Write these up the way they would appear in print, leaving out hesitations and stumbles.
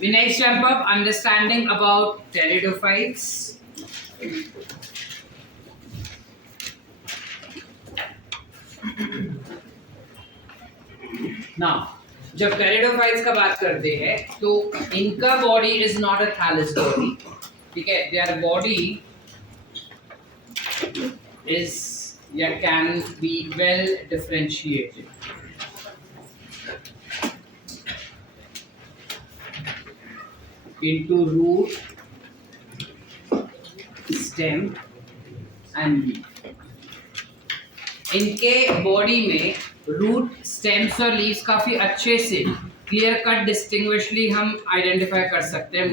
We next jump up understanding about pteridophytes. Now, जब pteridophytes का बात करते हैं तो इनका body is not a thallus body, ठीक है. Their body is can be well differentiated into root, stem and leaf. इनके बॉडी में रूट, स्टेम्स और लीव्स काफी अच्छे से क्लियर कट डिस्टिंग्विशली हम आइडेंटिफाई कर सकते हैं.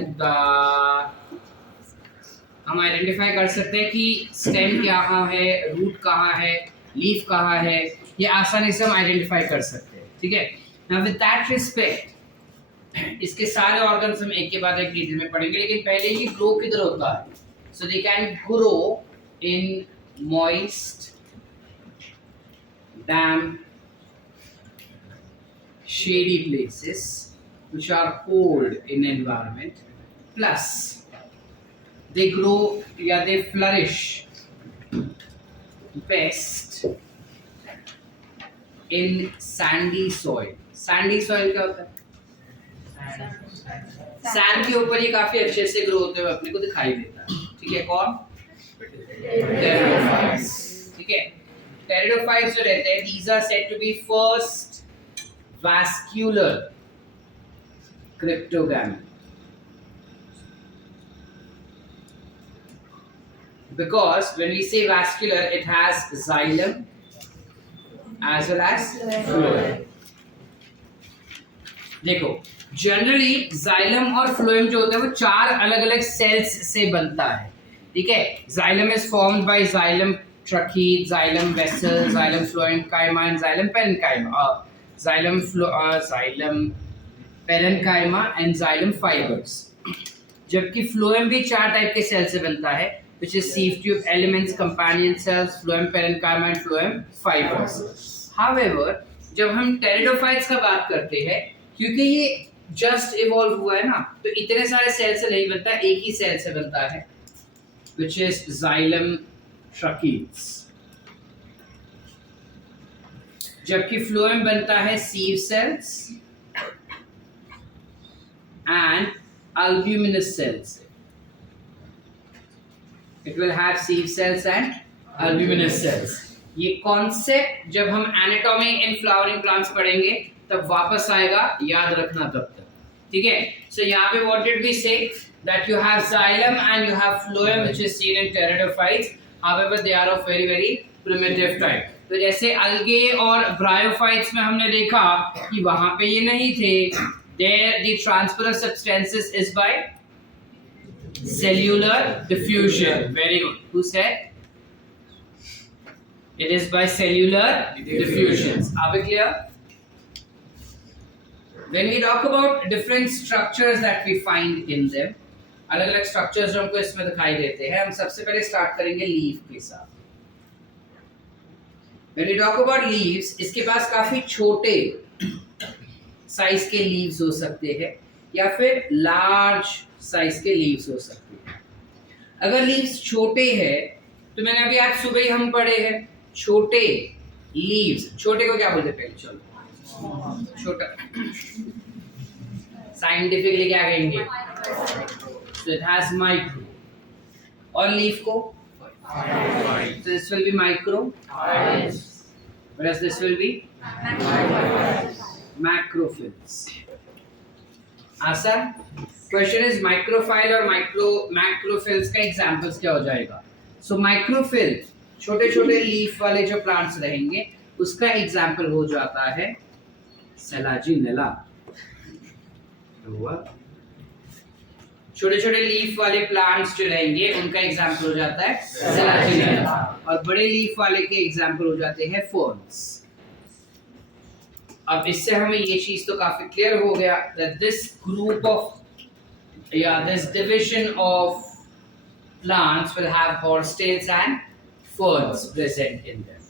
हम आइडेंटिफाई कर सकते हैं कि स्टेम कहाँ है, रूट कहाँ है, लीफ कहाँ है. ये आसानी से हम आइडेंटिफाई कर सकते हैं, ठीक है. नाउ विद दैट रिस्पेक्ट इसके सारे ऑर्गन्स हम एक के बाद एक डिटेल में पढ़ेंगे, लेकिन पहले ये ग्रो किधर होता है. So they can grow in moist, damp, shady places which are cold in environment, plus they grow they flourish best in sandy soil. Sandy soil क्या होता है? सैंड के ऊपर ये काफी अच्छे से ग्रो होते हुए अपने को दिखाई देता है, ठीक है. कौन? Pteridophytes, ठीक है. Pteridophytes जो रहते हैं, these are said to be first vascular cryptogamy, because when we say vascular it has xylem as well as phloem. देखो, जनरली xylem और phloem जो होता है वो चार अलग अलग सेल्स से बनता है, ठीक है. xylem is formed by xylem trachea, xylem vessel, xylem parenchyma and xylem parenchyma. Xylem parenchyma and xylem fibers. जबकि phloem भी चार टाइप के सेल से बनता है, which is sieve tube elements, companion cells, phloem parenchyma and phloem fibers. However, जब हम pteridophytes का बात करते हैं, क्योंकि ये just evolve हुआ है ना, तो इतने सारे सेल से नहीं बनता, एक ही सेल से बनता है, which is xylem tracheates. जबकि phloem बनता है sieve cells and albuminous cells. It will have sieve cells and albuminous cells. ये कॉन्सेप्ट जब हम एनाटॉमी इन फ्लावरिंग प्लांट्स पढ़ेंगे तब वापस आएगा, याद रखना तब तक, ठीक है. सो यहाँ पे व्हाट डिड वी से that you have xylem and you have phloem which is seen in pteridophytes. However, they are of very primitive type. तो जैसे algae और bryophytes में हमने देखा कि वहां पे ये नहीं थे. There the transfer of substances is by cellular diffusion. Very good. Who said? It is by cellular diffusions. Are we clear? When we talk about different structures that we find in them, अलग अलग structures जो हमको इसमें दिखाई देते हैं, हम सबसे पहले स्टार्ट करेंगे लीफ के साथ. When we talk about leaves, इसके पास काफी छोटे साइज के लीव्स हो सकते हैं या फिर लार्ज साइज के लीव्स हो सकते हैं. अगर लीव्स छोटे हैं तो मैंने अभी आज सुबह ही हम पढ़े हैं छोटे लीव्स. छोटे को क्या बोलते हैं? पहले चलो छोटा साइंटिफिकली क्या कहेंगे? So it has micro. और लीफ को? So this will be micro. Whereas this will be macrophytes. आसान. Question is microphyte और macrophytes का examples क्या हो जाएगा? So microphyte छोटे छोटे लीफ वाले जो प्लांट्स रहेंगे उसका एग्जाम्पल हो जाता है सेलाजिनेला. छोटे छोटे लीफ वाले प्लांट्स जो रहेंगे उनका एग्जाम्पल हो जाता है सेलाजिनेला, और बड़े लीफ वाले के एग्जाम्पल हो जाते हैं फर्न्स. अब इससे हमें ये चीज तो काफी क्लियर हो गया that this group of this division of plants will have horsetails and ferns present in them.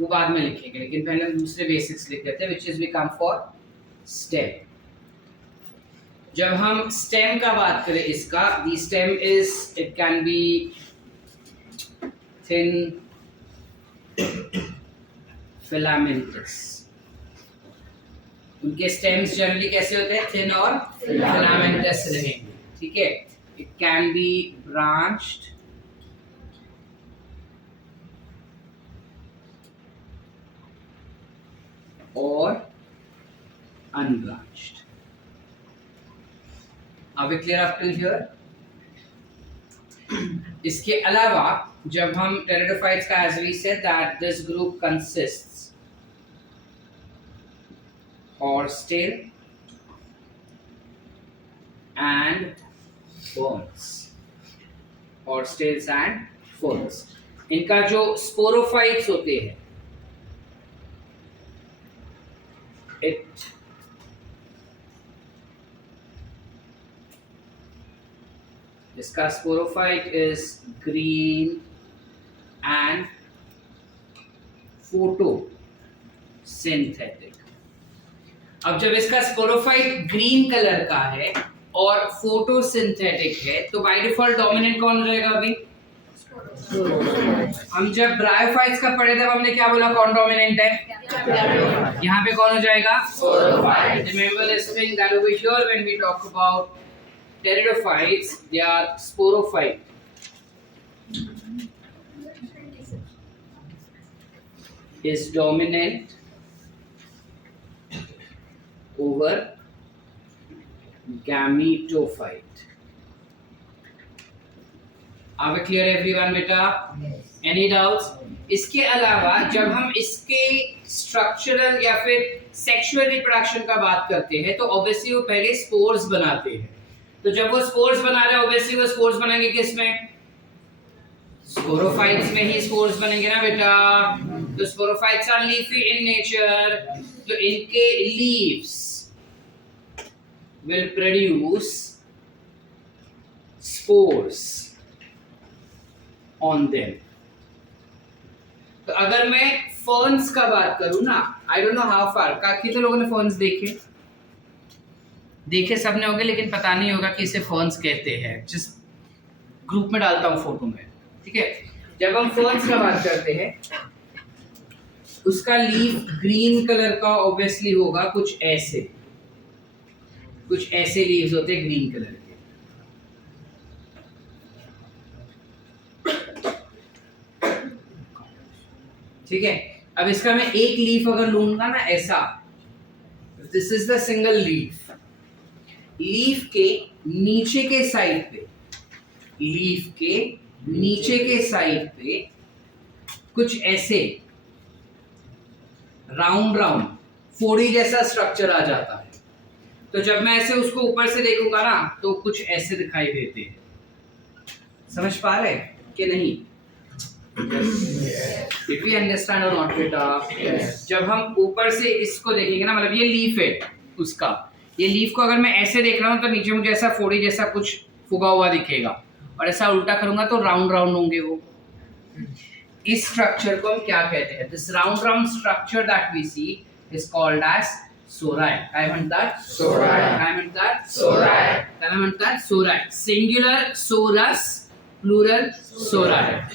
वो बाद में लिखेंगे, लेकिन पहले हम दूसरे बेसिक्स लिख लेते हैं, which is we come for stem. जब हम स्टेम का बात करें इसका, the stem is, it can be thin filamentous. उनके स्टेम्स जनरली कैसे होते हैं? थिन और फिलामेंटस रहेंगे, ठीक है। इट कैन बी ब्रांच्ड और unbranched. Are we clear up till here? इसके अलावा जब हम pteridophytes का, as we said that this group consists horsetail and ferns. Horsetails and ferns. इनका जो sporophytes होते हैं, इसका sporophyte is green and photosynthetic. अब जब इसका sporophyte ग्रीन कलर का है और फोटोसिंथेटिक है तो बाय डिफॉल्ट डोमिनेंट कौन हो जाएगा? अभी हम जब ब्रायोफाइट्स का पढ़े थे हमने क्या बोला? कौन डोमिनेंट है? यहाँ पे कौन हो जाएगा? Remember this thing that over here when we talk about pteridophytes, they are sporophyte. Is dominant over gametophyte. Are we clear everyone बेटा? Any doubts? इसके अलावा जब हम इसके स्ट्रक्चरल या फिर सेक्सुअल रिप्रोडक्शन का बात करते हैं तो ऑब्वियसली वो पहले स्पोर्स बनाते हैं। तो जब वो स्पोर्स बना रहे हैं ऑब्वियसली वो स्पोर्स बनेंगे किस में? स्पोरोफाइट्स में ही स्पोर्स बनेंगे ना बेटा। तो sporophytes are leafy in nature, तो इनके leaves will produce spores on them. तो अगर मैं फर्न्स का बात करूं ना, I don't know how far, कितने लोगों ने फर्न्स देखे सबने होंगे, लेकिन पता नहीं होगा कि इसे फर्न्स कहते हैं। जिस ग्रुप में डालता हूँ फोटो में, ठीक है। जब हम फर्न्स का बात करते हैं उसका लीफ ग्रीन कलर का ऑब्वियसली होगा, कुछ ऐसे लीव्स होते हैं ग्रीन कलर के। ठीक है। अब इसका मैं एक लीफ अगर लूंगा ना ऐसा, this is the single leaf, leaf के नीचे के साइड पे कुछ ऐसे राउंड फोड़ी जैसा स्ट्रक्चर आ जाता है। तो जब मैं ऐसे उसको ऊपर से देखूंगा ना तो कुछ ऐसे दिखाई देते हैं। समझ पा रहे कि नहीं? If we understand or not बेटा? जब हम ऊपर से इसको देखेंगे ना, मतलब ये लीफ है उसका, ये लीफ को अगर मैं ऐसे देख रहा हूँ तो नीचे मुझे ऐसा फोड़ी जैसा कुछ फुगा हुआ दिखेगा, और ऐसा उल्टा करूंगा तो राउंड होंगे वो। इस स्ट्रक्चर को हम क्या कहते हैं? This round structure that we see is called as sori. काय म्हणतात? Sori. Singular sorus, plural sori.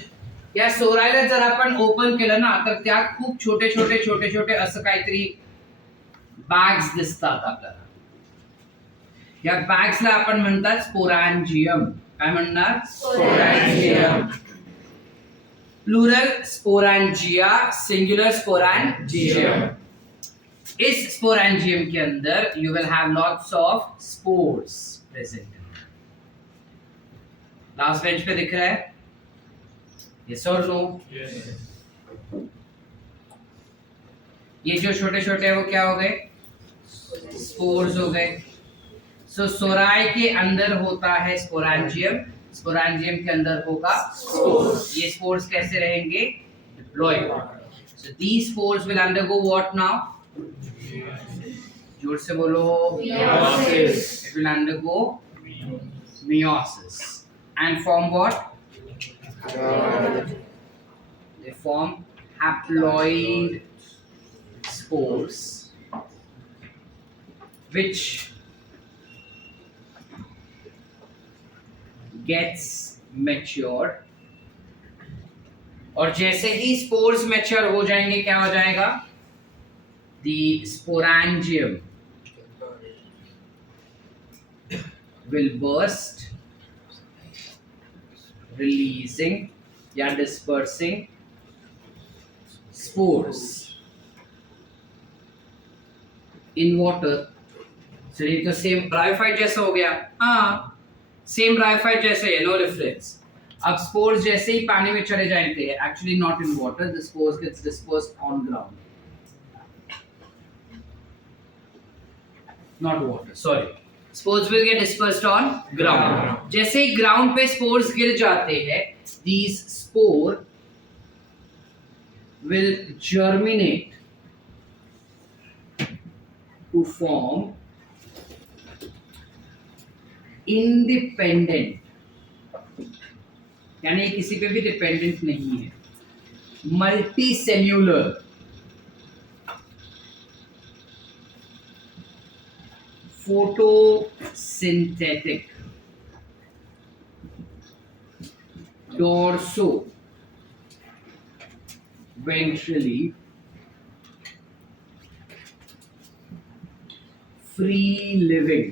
या सोरायला जर आपण ओपन केलं ना तर त्यात खूप छोटे छोटे असं काहीतरी बॅग्स दिसतात आपल्याला। या बॅग्सला आपण म्हणतात स्पोरॅन्जियम। काय म्हणणार? Sporangium. Plural sporangia, singular sporangium. इस स्पोरैंजियम के अंदर you will have lots of spores present. Last bench पे दिख रहा है? यस और नो? ये जो छोटे छोटे है वो क्या हो गए? स्पोर्स हो गए। सो सोराय के अंदर होता है स्पोरैंजियम, स्पोरैंजियम के अंदर होगा स्पोर्स। ये स्पोर्स कैसे रहेंगे? Diploid. So these spores will undergo what now? जोर से बोलो। meiosis. It will undergo meiosis and form what? They form haploid spores which gets matured, और जैसे ही स्पोर्स मैच्योर हो जाएंगे क्या हो जाएगा? The sporangium will burst, releasing या dispersing spores in water. चलिए तो सेम ब्रायोफाइट जैसा हो गया, हाँ सेम ब्रायोफाइट जैसे है, नो डिफरेंस. अब स्पोर्स जैसे ही पानी में चले जाते हैं, actually not in water, the spores gets dispersed on ground, not water, sorry, spores will get dispersed on ground. जैसे ही ग्राउंड पे स्पोर्स गिर जाते हैं, these spore will germinate to form independent, यानी किसी पे भी डिपेंडेंट नहीं है, multicellular photosynthetic dorso ventrally free living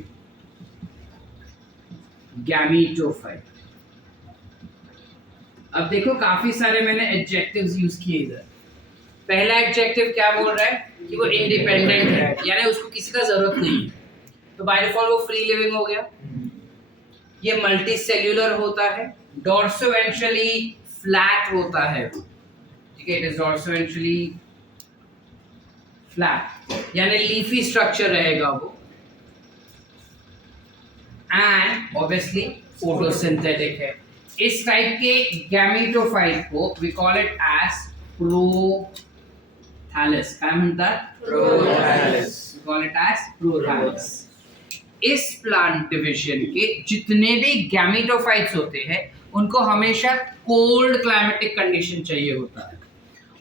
gametophyte. अब देखो काफी सारे मैंने एडजेक्टिव्स यूज किए इधर. पहला एडजेक्टिव क्या बोल रहा है कि वो इंडिपेंडेंट है, यानी उसको किसी का जरूरत नहीं है, तो बाय डिफॉल्ट वो फ्री लिविंग हो गया. ये मल्टी सेल्यूलर होता है, डॉर्सोवेंट्रली फ्लैट होता है, ठीक है, इट इज डॉर्सोवेंट्रली फ्लैट, यानी लीफी स्ट्रक्चर रहेगा वो, एंड ऑब्वियसली फोटोसिंथेटिक है. इस टाइप के गैमेटोफाइट को we call it as prothallus. काय म्हणतात? Prothallus. We call it as prothallus. इस प्लांट डिवीजन के जितने भी गैमेटोफाइट्स होते हैं उनको हमेशा कोल्ड क्लाइमेटिक कंडीशन चाहिए होता है,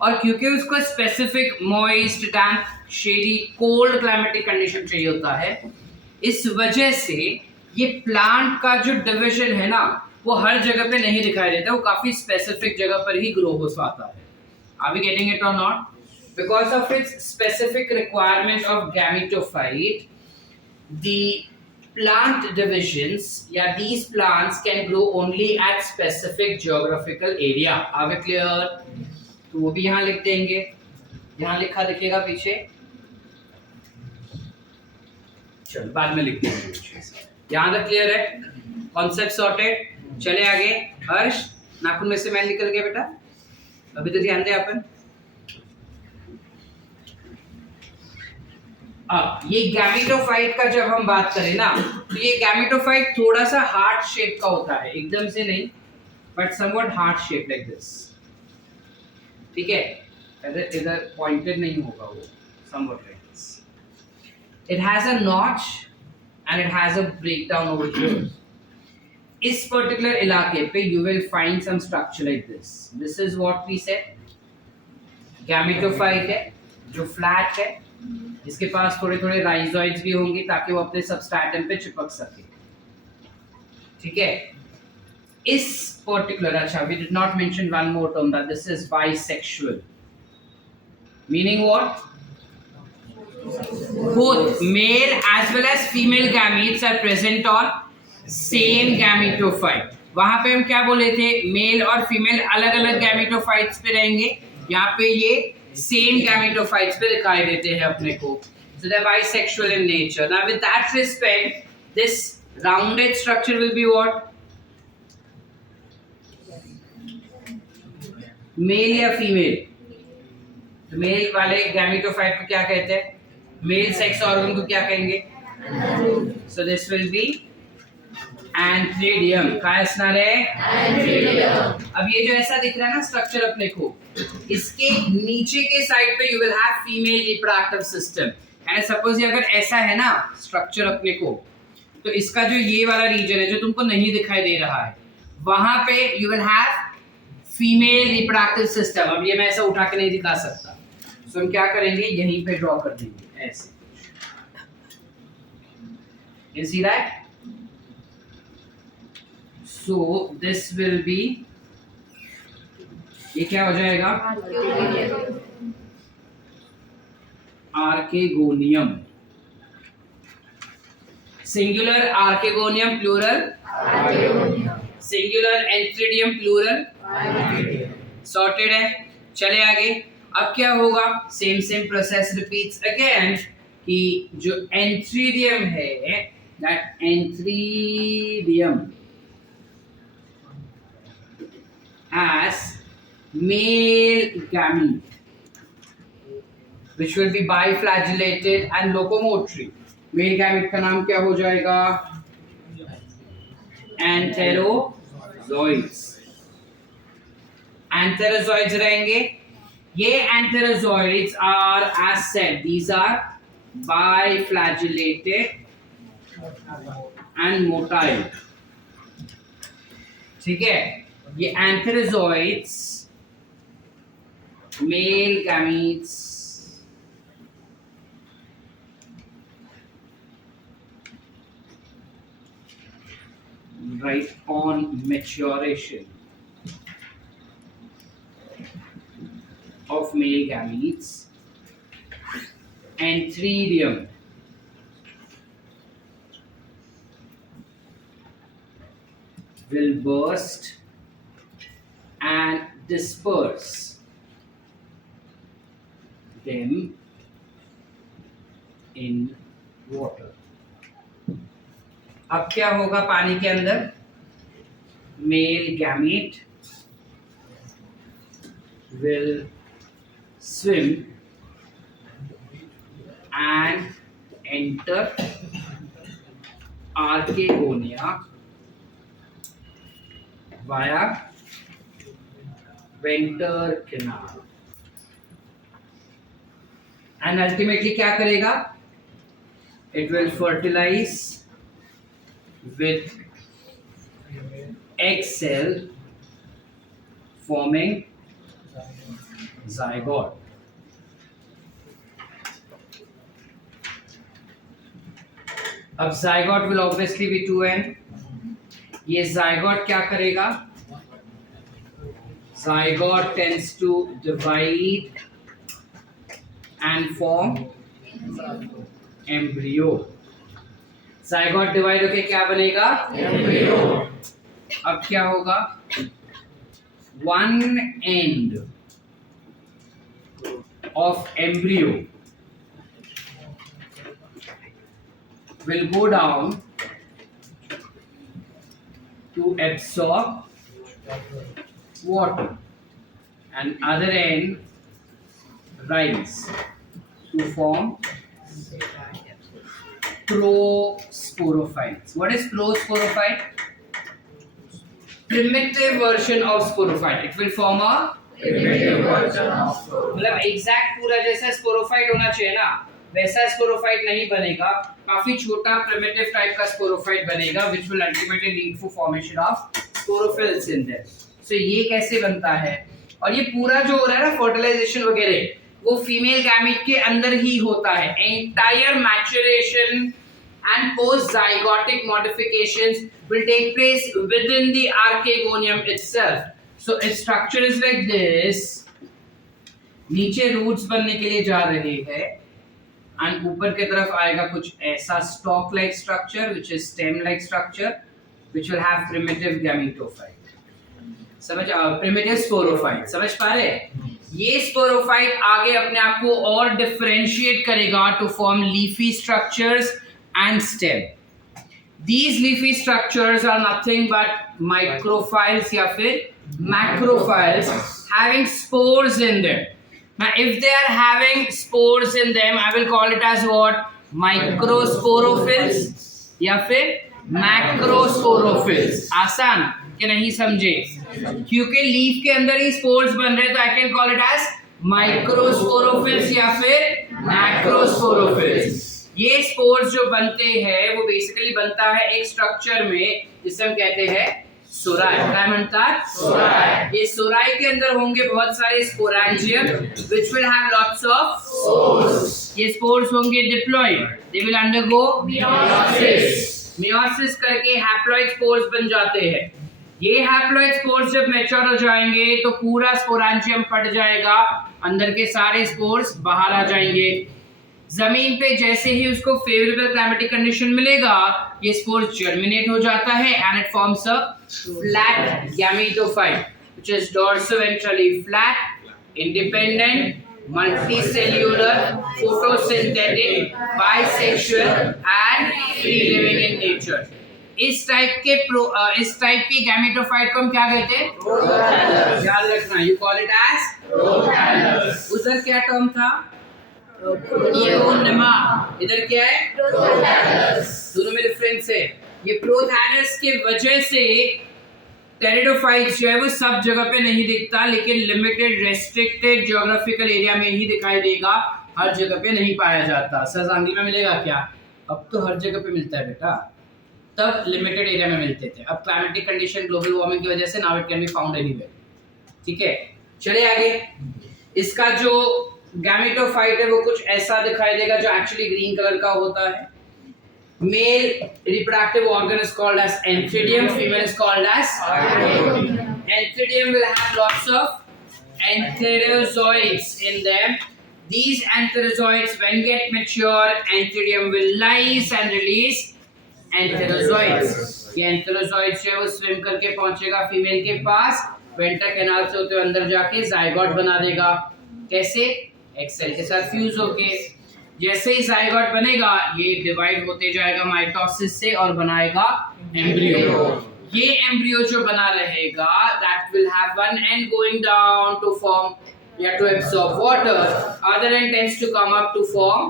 और क्योंकि उसको स्पेसिफिक मॉइस्ट, डैम्प, शेडी, कोल्ड क्लाइमेटिक कंडीशन चाहिए होता है, इस वजह से ये प्लांट का जो डिवीजन है ना वो हर जगह पे नहीं दिखाई देता, वो काफी स्पेसिफिक जगह पर ही ग्रो हो पाता है. आर वी गेटिंग इट और not? Because of its specific requirement of gametophyte, the plant divisions, yeah, these plants can grow only at specific geographical area. Are we clear? तो वो भी यहाँ लिख देंगे, यहाँ लिखा दिखेगा पीछे, चलो बाद में लिख देंगे. यहाँ तक क्लियर है? Concept sorted. चले आगे. हर्ष, नाखून में से मैल निकल गया बेटा, अभी तो ध्यान दे अपन. अब ये गैमेटोफाइट का जब हम बात करें ना, तो ये गैमेटोफाइट थोड़ा सा हार्ट शेप का होता है, एकदम से नहीं, but somewhat heart shape like this, ठीक है, इधर पॉइंटेड नहीं होगा वो, somewhat like this. It has a notch and it has a breakdown over here. इस पर्टिकुलर इलाके पे you will find some structure like this. This is what we said, gametophyte है जो फ्लैट है, इसके पास थोड़े थोड़े राइजोइड्स भी होंगे ताकि वो अपने सबस्ट्रेटम पे चिपक सके, ठीक है. इस पर्टिकुलर, अच्छा, we did not mention one more term that this is bisexual, meaning what? Both male as well as female gametes are present on same gametophyte. वहां पे हम क्या बोले थे, मेल और फीमेल अलग अलग गैमेटोफाइट्स पे रहेंगे, यहाँ पे ये सेम गैमेटोफाइट्स पे दिखाई देते हैं अपने को. So they're bisexual in nature. Now with that respect, this rounded structure will be what? Male या female? तो मेल वाले गैमेटोफाइट को क्या कहते हैं? मेल सेक्स ऑर्गन को क्या कहेंगे? So this will be antheridium. काय असणार है? एंथ्रीडियम. अब ये जो ऐसा दिख रहा है ना स्ट्रक्चर अपने को, इसके नीचे के साइड पे you will have female reproductive system. And suppose ये अगर ऐसा है ना स्ट्रक्चर अपने को, तो इसका जो ये वाला रीजन है जो तुमको नहीं दिखाई दे रहा है, वहां पे you will have female reproductive system. अब ये मैं ऐसा उठा के नहीं दिखा सकता, सो हम क्या करेंगे, यहीं पे ड्रॉ कर देंगे ऐसे. You see that? So this will be, ये क्या हो जाएगा? Archegonium. Singular archegonium, plural singular antheridium, plural. Sorted है. चले आगे. अब क्या होगा? सेम प्रोसेस रिपीट्स अगेन कि जो एंथ्रीडियम है, that antheridium as male gamete which will be biflagellated and locomotory. Male gamete का नाम क्या हो जाएगा? एंथेरोजोइड्स. एंथेरोजोइड्स रहेंगे. ये antherozoids are as said, these are biflagellated and motile. ठीक है. ये antherozoids, male gametes, right on maturation of male gametes, antheridium will burst and disperse them in water. अब क्या होगा पानी के अंदर? Male gamete will swim and enter archegonia via venter canal and ultimately क्या करेगा? It will fertilize with egg cell forming zygote. अब zygote will obviously be 2n. ये zygote क्या करेगा? Zygote tends to divide and form embryo. zygote divide होके क्या बनेगा? embryo. अब क्या होगा? One end of embryo will go down to absorb water and other end rise to form prosporophytes. What is prosporophyte? Primitive version of sporophyte. It will form a primitive version of sporophyte. मतलब exact पूरा जैसा sporophyte होना चाहिए ना, वैसा sporophyte नहीं बनेगा. काफी छोटा प्रिमिटिव टाइप का स्पोरोफाइट बनेगा which will ultimately lead to formation of sporophylls in there. So ये कैसे बनता है? और ये पूरा जो हो रहा है ना फर्टिलाइजेशन वगैरह, वो फीमेल गैमेट के अंदर ही होता है. Entire maturation and post-zygotic modifications will take place within the archegonium itself. So its structure is like this. नीचे roots बनने के लिए जा रहे हैं and ऊपर की तरफ आएगा कुछ ऐसा stalk-like structure, which is stem-like structure, which will have primitive gametophyte. समझ? primitive sporophyte. समझ पा रहे? ये sporophyte आगे अपने आप को और differentiate करेगा to form leafy structures and stem. These leafy structures are nothing but microphyles या फिर macrophyles having spores in them. Now if they are having spores in them, I will call it as what? Microsporophylls या फिर macrosporophylls. आसान कि नहीं समझे? क्योंकि leaf के अंदर ही स्पोर्स बन रहे, तो I can call it as microsporophylls या फिर macrosporophylls. ये स्पोर्स जो बनते हैं वो बेसिकली बनता है एक स्ट्रक्चर में जिसे हम कहते हैं सोराय. क्या बनता है? सोराय. ये सोराय के अंदर होंगे बहुत सारे sporangium which will have lots of spores. ये स्पोर्स होंगे diploid. They will undergo meiosis. Meiosis करके हैप्लॉइड स्पोर्स बन जाते हैं। ये हैप्लॉइड स्पोर्स जब मैच्योर हो जाएंगे तो पूरा स्पोरेंजियम फट जाएगा, अंदर के सारे स्पोर्स बाहर आ जाएंगे। जमीन पे जैसे ही उसको फेवरेबल क्लाइमेटिक कंडीशन मिलेगा, ये स्पोर्स जर्मिनेट हो जाता है and it forms a flat gametophyte which is dorsoventrally flat, independent, multicellular, photosynthetic, bisexual and free living in nature। इस टाइप के गैमेटोफाइट को हम क्या कहते हैं? प्रोथैलस। याद रखना, you call it as prothallus. उधर क्या टर्म था? प्रोटोनिमा। इधर क्या है? प्रोथैलस। दोनों में डिफरेंस है। ये प्रोथैलस के वजह से टेरिडोफाइट्स जो है वो सब जगह पे नहीं दिखता, लेकिन लिमिटेड रेस्ट्रिक्टेड ज्योग्राफिकल एरिया में ही दिखाई देगा, हर जगह पे नहीं पाया जाता। सरजांगी में मिलेगा क्या? अब तो हर जगह पे मिलता है बेटा, तब लिमिटेड एरिया में मिलते थे। अब क्लाइमेटिक कंडीशन, ग्लोबल वार्मिंग की वजह से now it can be found anywhere. ठीक है, चले आगे। इसका जो गैमेटोफाइट है वो कुछ ऐसा दिखाई देगा जो एक्चुअली ग्रीन कलर का होता है। Male reproductive organ is called as Anthidium, female is called as Anthidium. Anthidium will have lots of antherozoids in them. These antherozoids, when get mature, Anthidium will lyse and release antherozoids. ये antherozoids जो है वो swim करके पहुंचेगा female के पास, ventral canal से होते हुए अंदर जाके जाइगोट बना देगा। कैसे? एग सेल के साथ फ्यूज होके। जैसे ही जाइगोट बनेगा, ये डिवाइड होते जाएगा माइटोसिस से और बनाएगा एम्ब्रियो। ये एम्ब्रियो जो बना रहेगा, that will have one end going down to form या to absorb water, other end tends to come up to form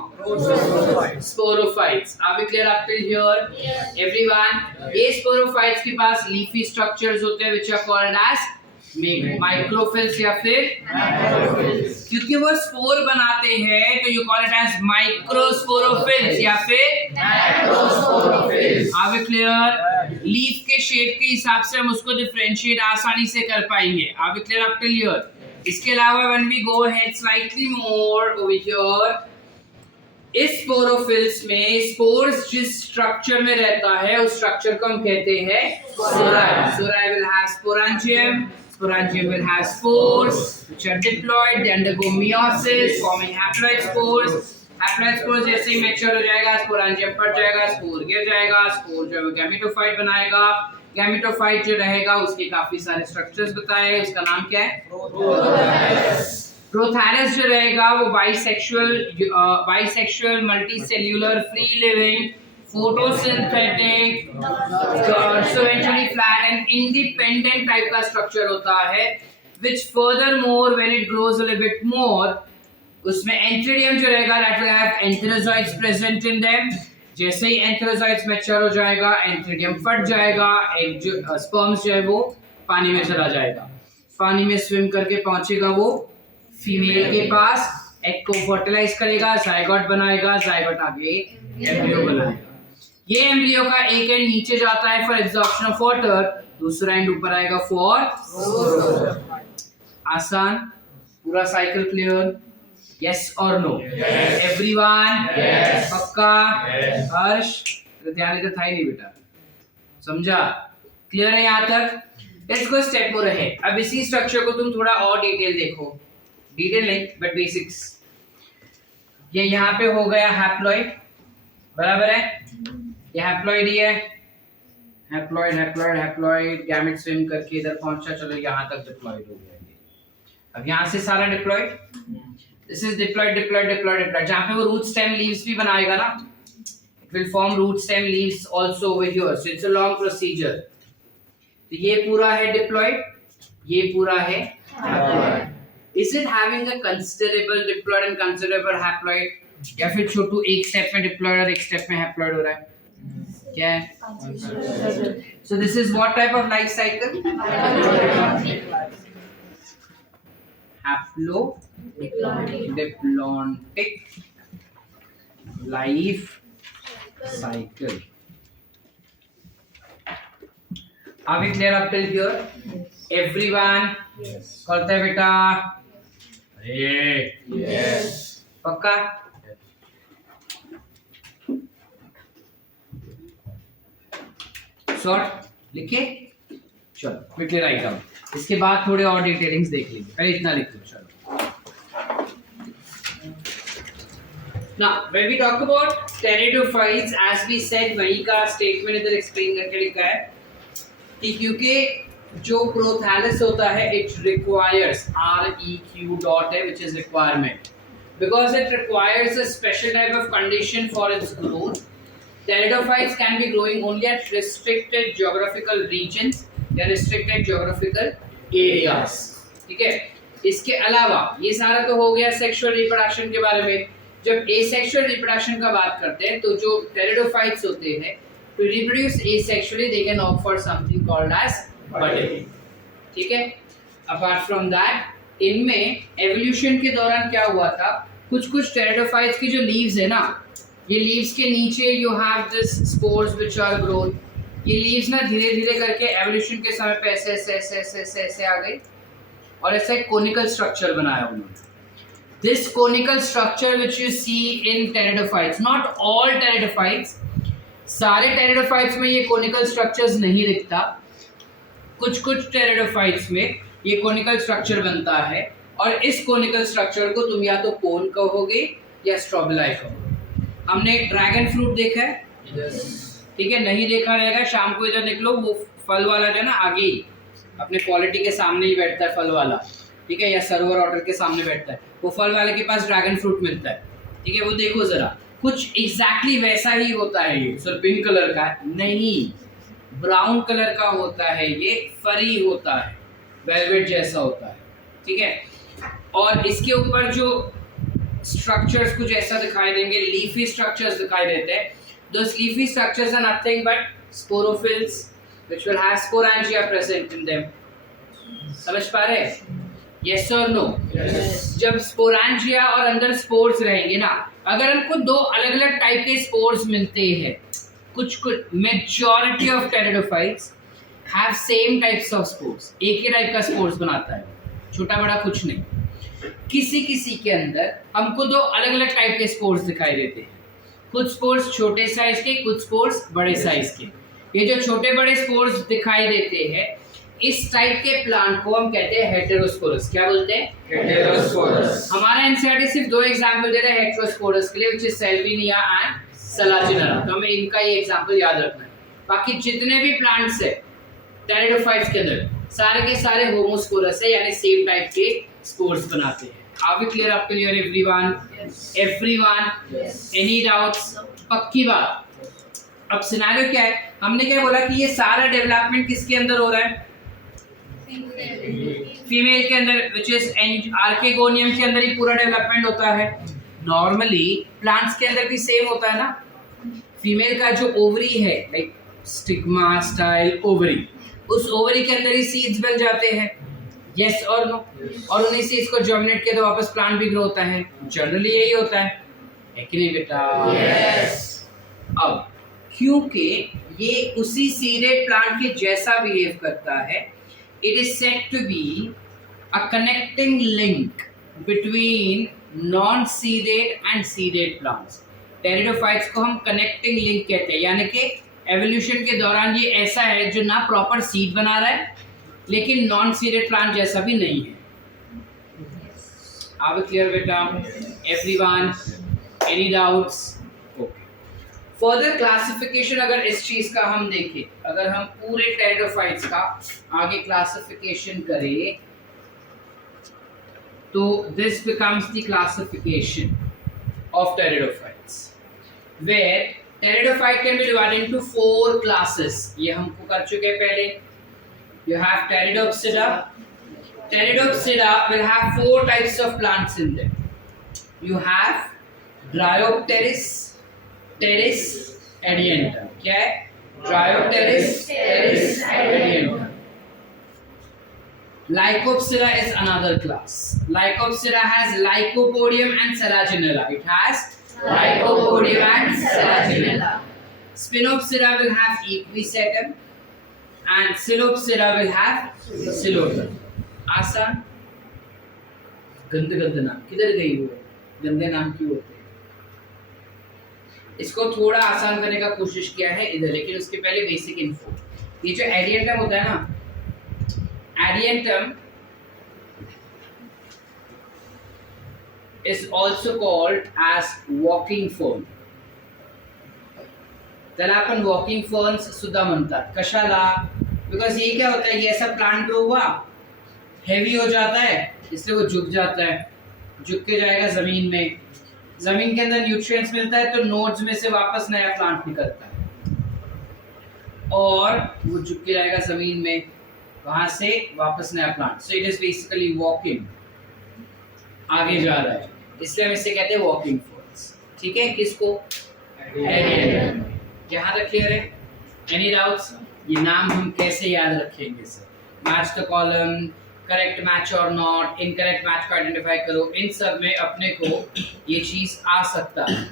sporophytes. Are we clear up till here everyone? ये sporophytes के पास leafy structures होते हैं which are called as microphylls या फिर क्योंकि वो स्पोर बनाते हैं तो you call it as microsporophylls या फिर macrosporophylls. Are we clear? Leaf के शेप के हिसाब से हम उसको डिफरेंशिएट आसानी से कर पाएंगे। Are we clear up till here? इसके अलावा when we go ahead slightly more over here, इस स्पोरोफिल्स में स्पोर्स जिस स्ट्रक्चर में रहता है उस स्ट्रक्चर को हम कहते हैं sori. Sori will have sporangium, sporangium will have spores which are diploid, they undergo meiosis forming haploid spores। haploid spores जैसे ही मैच्योर हो जाएगा, sporangium फट जाएगा, स्पोर गिर जाएगा, स्पोर जो है गैमेटोफाइट बनाएगा। गैमेटोफाइट जो रहेगा उसके काफी सारे स्ट्रक्चर्स बताए, उसका नाम क्या है? प्रोथैलस। प्रोथैलस जो रहेगा वो bisexual, multicellular, free living, photosynthetic, so eventually flat and independent type का structure होता है, which furthermore when it grows a little bit more, उसमें एंथीडियम जो रहेगा that will have antherozoids present in them। जैसे ही एंथेरोजॉइड्स मैच्योर हो जाएगा, एंथीडियम फट जाएगा, एग जो स्पर्म्स जो है वो पानी में चला जाएगा, पानी में स्विम करके पहुंचेगा वो फीमेल के पास, एग को फर्टिलाइज करेगा, जाइगोट बनाएगा, जाइगोट आगे एम्ब्रियो बनाएगा। ये एम्ब्रियो का एक एंड नीचे जाता है फॉर एब्जॉर्प्शन ऑफ वाटर, दूसरा एंड ऊपर आएगा फॉर। आसान? पूरा साइकिल क्लियर? यस और नो? एवरीवन? पक्का? हर्ष? ध्यान इधर था ही नहीं बेटा, समझा? क्लियर है यहाँ तक? Let's go step more ahead. अब इसी स्ट्रक्चर को तुम थोड़ा और डिटेल देखो, डिटेल नहीं बट बेसिक्स। ये यहाँ पे हो गया हैप्लॉइड, बराबर है? ये हैप्लॉइड ही है, haploid haploid haploid, gamete swim करके इधर पहुंचा, चलो यहाँ तक डिप्लॉइड हो गया। अब यहाँ से सारा diploid, this is diploid diploid diploid diploid. जहाँ पे वो रूट स्टेम लीव्स भी बनाएगा ना, it will form root stem leaves also over here, so it's a long procedure. तो ये पूरा है डिप्लॉइड, ये पूरा है haploid. Is it having a considerable diploid and considerable haploid, या फिर छोटू एक स्टेप में डिप्लॉइड और एक स्टेप में हैप्लॉइड हो रहा है? क्या है? So this is what type of life cycle? Haplodiploidic life cycle। Are we clear up till here? Everyone? करते हैं बेटा? Yes। पक्का? शॉर्ट लिखे, चलो क्विकली राइट डाउन। इसके बाद थोड़े और डिटेलिंग्स देख लीजिए, पहले इतना लिख लो। चलो Now, when we talk about pteridophytes, as we said, वही का स्टेटमेंट इधर एक्सप्लेन करके लिखा है कि क्योंकि जो प्रोथैलस होता है it requires REQ dot है which is requirement because it requires a special type of condition for its growth. Pteridophytes can be growing only at restricted geographical regions या restricted geographical areas. ठीक है, इसके अलावा ये सारा तो हो गया सेक्सुअल रिप्रोडक्शन के बारे में। जब एसेक्सुअल रिप्रोडक्शन का बात करते हैं तो जो टेरिडोफाइट्स होते हैं to reproduce asexually they can opt for something called as budding। ठीक है, अपार्ट फ्रॉम दैट इनमें एवोल्यूशन के दौरान क्या हुआ था, कुछ टेरिडोफाइट्स की जो लीव्स है ना, ये लीव्स के नीचे you have this spores which are grown. ये लीव्स ना धीरे धीरे करके एवोल्यूशन के समय पे ऐसे ऐसे ऐसे ऐसे ऐसे ऐसे आ गई और ऐसा एक कोनिकल स्ट्रक्चर बनाया उन्होंने। This conical structure which you see in pteridophytes, not all pteridophytes, सारे pteridophytes में ये conical structures नहीं दिखता, कुछ pteridophytes में ये conical structure बनता है और इस conical structure को तुम या तो कोन कहोगे या स्ट्रोबिलाई कहोगे। हमने ड्रैगन फ्रूट देखा है, ठीक है, नहीं देखा रहेगा शाम को इधर निकलो, वो फल वाला जो है ना आगे ही अपने क्वालिटी के सामने ही बैठता है फल वाला, ठीक है, या सर्वर ऑर्डर के सामने बैठता है, वो फल वाले के पास ड्रैगन फ्रूट मिलता है, ठीक है, वो देखो जरा, कुछ एग्जैक्टली वैसा ही होता है। ये सर पिंक कलर का नहीं, ब्राउन कलर का होता है, ये फरी होता है, वेलवेट जैसा होता है, ठीक है। और इसके ऊपर जो स्ट्रक्चर्स कुछ ऐसा दिखाई देंगे, लीफी स्ट्रक्चर्स दिखाई देते हैं। Those leafy structures are nothing but sporophylls which will have sporangia present in them। समझ पा रहे हैं? Yes or no? Yes। जब स्पोरांजिया और अंदर स्पोर्स रहेंगे ना, अगर हमको दो अलग अलग टाइप के स्पोर्स मिलते हैं, कुछ majority of pteridophytes have same types of spores, एक ही टाइप का स्पोर्स बनाता है, छोटा बड़ा कुछ नहीं। किसी के अंदर हमको दो अलग अलग टाइप के स्पोर्स दिखाई देते हैं, कुछ स्पोर्स छोटे साइज के, कुछ स्पोर्स बड़े साइज के। ये जो छोटे बड़े स्पोर्स दिखाई देते हैं, इस टाइप के प्लांट को हम कहते हैं हेटेरोस्पोरस। क्या बोलते हैं? हेटेरोस्पोरस। हमारा एनसीईआरटी सिर्फ दो एग्जांपल दे रहा है हेटेरोस्पोरस के लिए, व्हिच इज सेल्विनिया एंड सलाजिनरा, तो हमें इनका ये एग्जांपल याद रखना है। बाकी जितने भी प्लांट्स है टेरिडोफाइट्स के अंदर, सारे के सारे होमोस्पोरस है, यानी सेम टाइप के स्पोर्स बनाते हैं। Are we clear up to here everyone? Yes. Everyone? Yes. Any doubts? पक्की बात। अब सिनेरियो क्या है, हमने क्या बोला कि ये सारा डेवलपमेंट किसके अंदर हो रहा है? फीमेल के अंदर, which is आर्केगोनियम के अंदर ही पूरा डेवलपमेंट होता है। नॉर्मली प्लांट्स के अंदर भी सेम होता है ना, फीमेल का जो ओवरी है, लाइक स्टिग्मा स्टाइल ओवरी, उस ओवरी के अंदर ही सीड्स बन जाते हैं। यस और नो? और उन्हीं से इसको जर्मिनेट किया तो वापस प्लांट भी ग्रो होता है। जनरली यही होता है कि नहीं बेटा? यस। अब क्योंकि ये उसी सीडेड प्लांट के जैसा बिहेव करता है, it is said to be a connecting link between non seeded and seeded plants. Pteridophytes को हम कनेक्टिंग लिंक कहते हैं, यानी कि एवोल्यूशन के दौरान ये ऐसा है जो ना प्रॉपर सीड बना रहा है लेकिन नॉन सीडेड प्लांट जैसा भी नहीं है। आर वी क्लियर बेटा? Everyone? Any doubts? Okay. Further classification अगर इस चीज का हम देखें, अगर हम पूरे टेरिडोफाइट्स का आगे क्लासिफिकेशन करें तो this becomes the classification of pteridophytes, where pteridophyte can be divided into 4 classes. ये हमको कर चुके हैं पहले। You have Pteridopsida. Pteridopsida will have 4 types of plants in them. You have Bryopteris, Pteris, Adiantum. क्या है? Bryopteris, Pteris, Adiantum. Lycopsida is another class. Lycopsida has Lycopodium and Selaginella. It has Lycopodium and Selaginella. Spinopsida will have Equisetum. And Psilopsida will have Psilotum. आसान? गंदे नाम किधर गई वो? गंदे नाम क्यों होते हैं? इसको थोड़ा आसान करने का कोशिश किया है इधर, लेकिन उसके पहले बेसिक इन्फो। ये जो एडिएंटम होता है ना, एडिएंटम is also called as walking fern. त्याला आपण वॉकिंग फर्न्स सुद्धा म्हणतात. कशाला? बिकॉज ये क्या होता है, ये ऐसा प्लांट ग्रो हुआ, हेवी हो जाता है, इसलिए वो झुक जाता है, झुक के जाएगा जमीन में, जमीन के अंदर न्यूट्रिएंट्स मिलता है तो नोड्स में से वापस नया प्लांट निकलता है और वो झुक के जाएगा जमीन में, वहां से वापस नया plant. So it is basically walking, आगे जा रहा है, इसलिए हम इसे कहते हैं वॉकिंग फर्न्स. ठीक है, किसको? एडिएंटम. यहाँ तक क्लियर है? Any doubts? ये नाम हम कैसे याद रखेंगे sir? Match the column, correct match और नॉट, इनकरेक्ट मैच को आइडेंटिफाई करो, इन सब में अपने को ये चीज आ सकता है.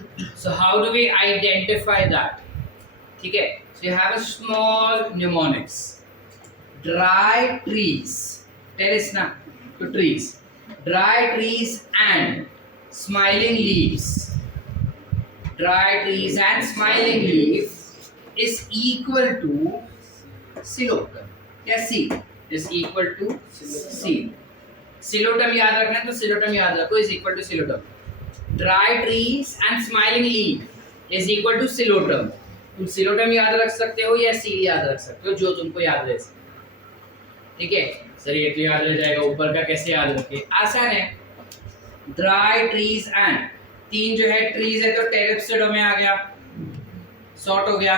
So how do we identify that? ठीक है, so you have a small mnemonics. Dry trees, टेरेस ना, तो trees, dry trees and smiling leaves. Dry trees and smiling leaf is equal to coleotom. या seed is equal to seed. Coleotom याद रखना है तो coleotom याद रखो, is equal to coleotom. Dry trees and smiling leaf is equal to coleotom. तुम coleotom याद रख सकते हो या seed याद रख सकते हो, जो तुमको याद रह सके. ठीक है सर, ये तो याद रह जाएगा, ऊपर का कैसे याद रखे? आसान है. ड्राई ट्रीज एंड, तीन जो है ट्रीज है तो टेरेप्सिडो में आ गया, सॉर्ट हो गया.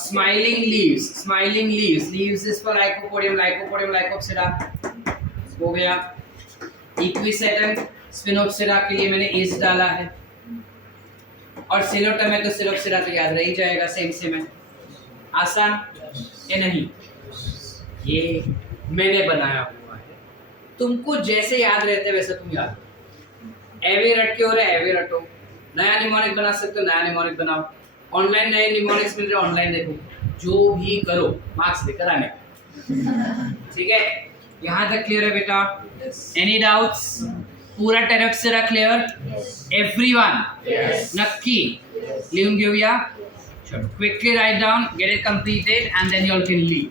Smiling leaves, smiling leaves, leaves is for lycopodium, lycopodium Lycopsida हो गया. इक्विसेटम स्पिनोप्सिडा के लिए मैंने इस डाला है, और सिलोटम है तो सिलोप्सिडा तो याद रह ही जाएगा, सेम सेम है. आसान या नहीं? ये मैंने बनाया हुआ, तुमको जैसे याद रहते वैसे तुम याद रखो. एवे रट के हो रहा है, एवे रटो. नया निमोनिक बना सकते हो, नया निमोनिक बनाओ. ऑनलाइन नए निमोनिक्स मिल रहे, ऑनलाइन देखो. जो भी करो मार्क्स लेकर आने. ठीक है, यहाँ तक क्लियर है बेटा? Any doubts? पूरा टेरेप्सिडा क्लियर? एवरीवन? नक्की लिहून घेऊया. चलो, quickly write down, get it completed and then you all can leave.